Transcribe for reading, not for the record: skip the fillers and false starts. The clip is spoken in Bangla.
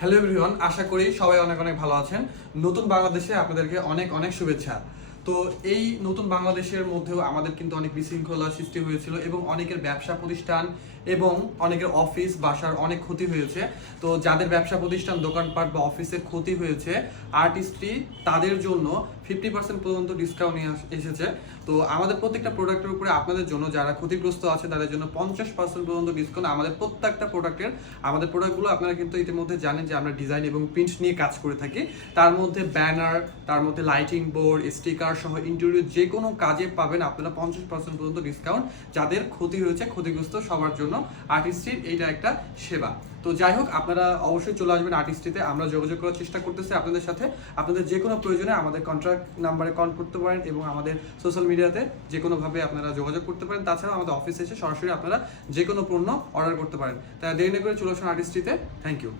হ্যালো এভরিওয়ান, আশা করি সবাই অনেক অনেক ভালো আছেন। নতুন বাংলাদেশে আপনাদেরকে অনেক অনেক শুভেচ্ছা। তো এই নতুন বাংলাদেশের মধ্যেও আমাদের কিন্তু অনেক বিশৃঙ্খলা সৃষ্টি হয়েছিল এবং অনেকের ব্যবসা প্রতিষ্ঠান এবং অনেকের অফিস বাসার অনেক ক্ষতি হয়েছে। তো যাদের ব্যবসা প্রতিষ্ঠান দোকানপাট বা অফিসের ক্ষতি হয়েছে, আর্টিস্ট্রি তাদের জন্য 50% পর্যন্ত ডিসকাউন্ট নিয়ে এসেছে। তো আমাদের প্রত্যেকটা প্রোডাক্টের উপরে আপনাদের জন্য যারা ক্ষতিগ্রস্ত আছে তাদের জন্য 50% পর্যন্ত ডিসকাউন্ট। আমাদের প্রত্যেকটা প্রোডাক্টের আমাদের প্রোডাক্টগুলো আপনারা কিন্তু ইতিমধ্যে জানেন যে আমরা ডিজাইন এবং প্রিন্ট নিয়ে কাজ করে থাকি। তার মধ্যে ব্যানার, তার মধ্যে লাইটিং বোর্ড, স্টিকার সহ ইন্টেরিয়র যে কোনো কাজে পাবেন আপনারা 50% পর্যন্ত ডিসকাউন্ট। যাদের ক্ষতি হয়েছে, ক্ষতিগ্রস্ত সবার জন্য আর্টিস্ট্রির এইটা একটা সেবা। তো যাই হোক, আপনারা অবশ্যই চলে আসবেন আর্টিস্ট্রিতে। আমরা যোগাযোগ করার চেষ্টা করতেছি আপনাদের সাথে। আপনাদের যে কোনো প্রয়োজনে আমাদের কন্ট্যাক্ট নাম্বারে কল করতে পারেন এবং আমাদের সোশ্যাল মিডিয়াতে যে কোনোভাবে আপনারা যোগাযোগ করতে পারেন। তাছাড়াও আমাদের অফিসে এসে সরাসরি আপনারা যে কোনো পণ্য অর্ডার করতে পারেন। তাই দেরি না করে চলে আসুন আর্টিস্ট্রিতে। Thank you.